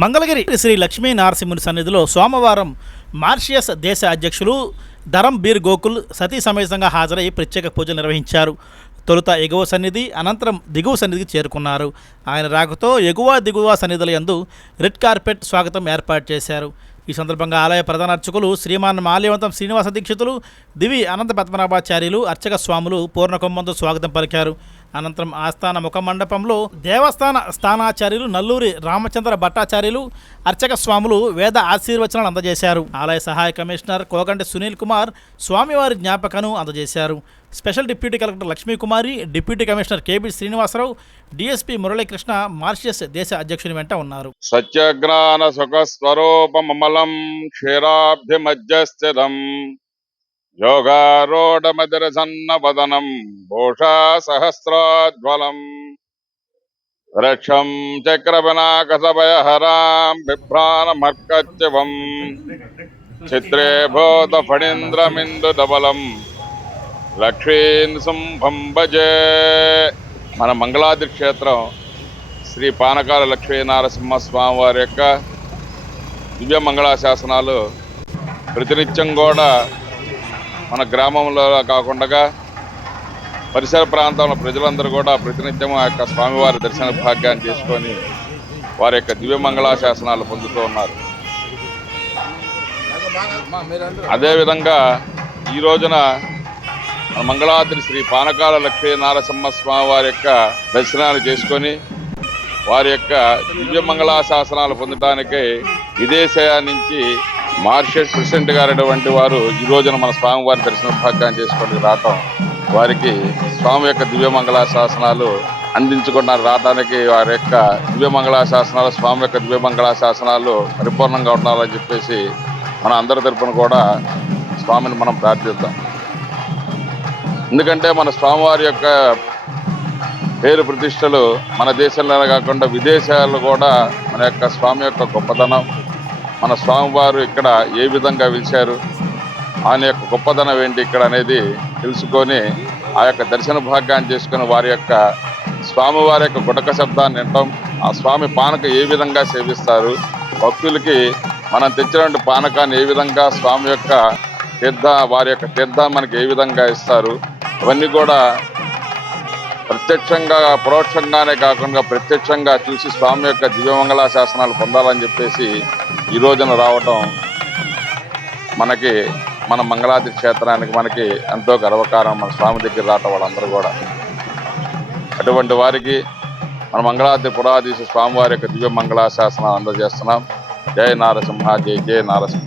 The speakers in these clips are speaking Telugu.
మంగళగిరి శ్రీ లక్ష్మీ నరసింహుని సన్నిధిలో సోమవారం మారిషస్ దేశ అధ్యక్షులు ధరంబీర్ గోకుల్ సతీ సమేతంగా హాజరై ప్రత్యేక పూజలు నిర్వహించారు. తొలుత ఎగువ సన్నిధి, అనంతరం దిగువ సన్నిధికి చేరుకున్నారు. ఆయన రాకతో ఎగువ దిగువ సన్నిధుల యందు రెడ్ కార్పెట్ స్వాగతం ఏర్పాటు చేశారు. ఈ సందర్భంగా ఆలయ ప్రధాన అర్చకులు శ్రీమాన్ మాల్యవంతం శ్రీనివాస దీక్షితులు, దివి అనంత పద్మనాభాచార్యులు, అర్చక స్వాములు పూర్ణకొమ్మంతో స్వాగతం పలికారు. అనంతరం ఆస్థాన ముఖ మండపంలో దేవస్థాన స్థానాచార్యులు నల్లూరి రామచంద్ర భట్టాచార్యులు, అర్చక స్వాములు వేద ఆశీర్వచనాలు అందజేశారు. ఆలయ సహాయ కమిషనర్ కోగంటి సునీల్ కుమార్ స్వామివారి జ్ఞాపకను అందజేశారు. Special deputy collector Lakshmikumari, deputy commissioner KB Srinivasarao, DSP Muralikrishna Mauritius దేశ అధ్యక్షుని వెంట ఉన్నారు. సత్యజ్ఞాన సుఖస్వరూపమమలం క్షీరాబ్ధిమజ్జస్థితం యోగారోఢమదిరసన్నవదనం భూషా సహస్రాజ్వలం రక్షం చక్రవినాకసభయహరాం బిభ్రాణమర్కచ్యవం చిత్రే భూత ఫణీంద్రమిందుధబలం లక్ష్మీన్ శుంభం భజే. మన మంగళాద్రి క్షేత్రం శ్రీ పానకాల లక్ష్మీనరసింహస్వామి వారి యొక్క దివ్య మంగళాశాసనాలు ప్రతినిత్యం కూడా మన గ్రామంలో కాకుండా పరిసర ప్రాంతంలో ప్రజలందరూ కూడా ప్రతినిత్యం ఆ యొక్క స్వామివారి దర్శన భాగ్యాన్ని చేసుకొని వారి యొక్క దివ్య మంగళాశాసనాలు పొందుతూ ఉన్నారు. అదేవిధంగా ఈ రోజున మంగళాద్రి శ్రీ పానకాల లక్ష్మీనరసింహస్వామి వారి యొక్క దర్శనాలు చేసుకొని వారి యొక్క దివ్య మంగళాశాసనాలు పొందడానికి విదేశాల నుంచి మారిషస్ ప్రెసిడెంట్ గారైనటువంటి వారు ఈ రోజున మన స్వామివారి దర్శన భాగ్యాన్ని చేసుకొని రావటం, వారికి స్వామి యొక్క దివ్య మంగళాశాసనాలు అందించుకున్న రావడానికి వారి యొక్క దివ్య మంగళాశాసనాలు స్వామి యొక్క దివ్య మంగళాశాసనాలు పరిపూర్ణంగా ఉండాలని చెప్పేసి మన అందరి తరపున కూడా స్వామిని మనం ప్రార్థిద్దాం. ఎందుకంటే మన స్వామివారి యొక్క పేరు ప్రతిష్టలు మన దేశంలోనే కాకుండా విదేశాల్లో కూడా మన యొక్క స్వామి యొక్క గొప్పదనం, మన స్వామివారు ఇక్కడ ఏ విధంగా పిలిచారు, ఆయన యొక్క గొప్పదనం ఏంటి ఇక్కడ అనేది తెలుసుకొని ఆ యొక్క దర్శన భాగ్యాన్ని చేసుకుని వారి యొక్క స్వామివారి యొక్క గుటక శబ్దాన్ని వినటం, ఆ స్వామి పానక ఏ విధంగా సేవిస్తారు, భక్తులకి మనం తెచ్చినటువంటి పానకాన్ని ఏ విధంగా స్వామి యొక్క వారి యొక్క తీర్థం మనకి ఏ విధంగా ఇస్తారు, అవన్నీ కూడా ప్రత్యక్షంగా పరోక్షంగానే కాకుండా ప్రత్యక్షంగా చూసి స్వామి యొక్క దివ్యమంగళ శాసనాలు పొందాలని చెప్పేసి ఈ రోజున రావటం మనకి మన మంగళాద్రి క్షేత్రానికి మనకి ఎంతో గర్వకారణం. మన స్వామి దగ్గర రావటం వాళ్ళందరూ కూడా అటువంటి వారికి మన మంగళాద్రి పురాధీశ స్వామివారి యొక్క దివ్య మంగళ శాసనాలు అందజేస్తున్నాం. జయ నారసింహ, జయ జయ నారసింహ.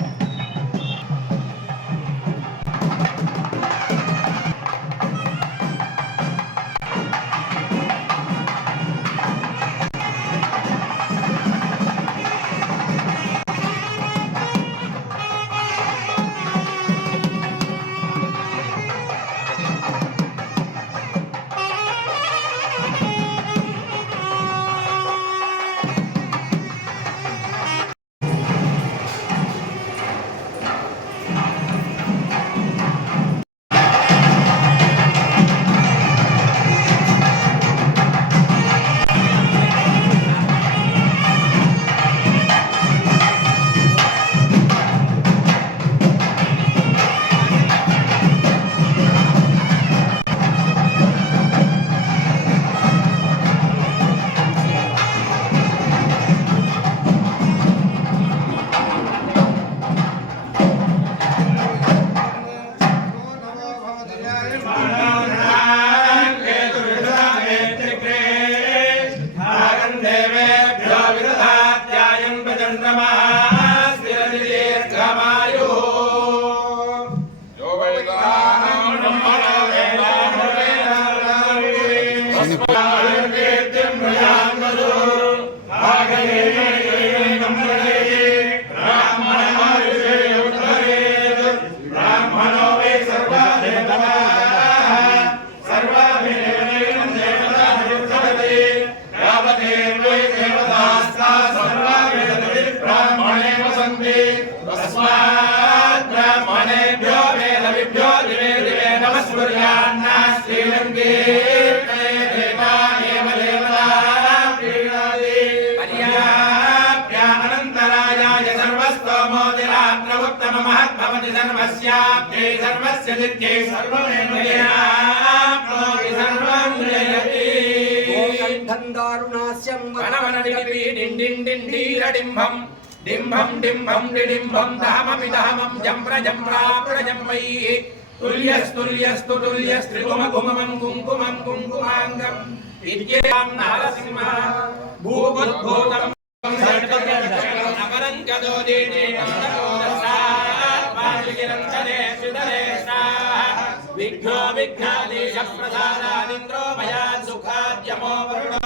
देवता सर्वस्याप्त्यै सर्वस्य नित्यै सर्वमेवाप्नोति सर्वं जयति गोकण्ठं दारुणास्यं वनवनडिपि डिण्डिण्डिण्डीरडिम्भं डिम्भं डिम्भं डिडिम्भं दहमपि दहमं जम्प्रजम्प्राप्रजम्पैः तुल्यस्तुल्यस्तु तुल्यस्त्रिगुमगुममं कुङ्कुमं कुङ्कुमाङ्गं विद्येयं नारसिंह भूभुद्भूतं अपरं गदोदीनेकन्दकोदस्तात्माजिगिरन्तरे सुदरेष्टाः विघ्नो विघ्नादेशप्रसादादिन्द्रो मया सुखाद्यमो वरुणो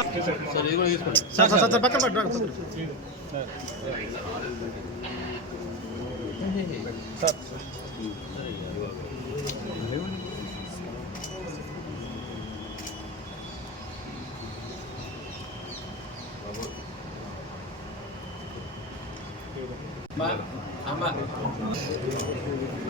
సార్ పక్కన పట్టు అమ్మ సార్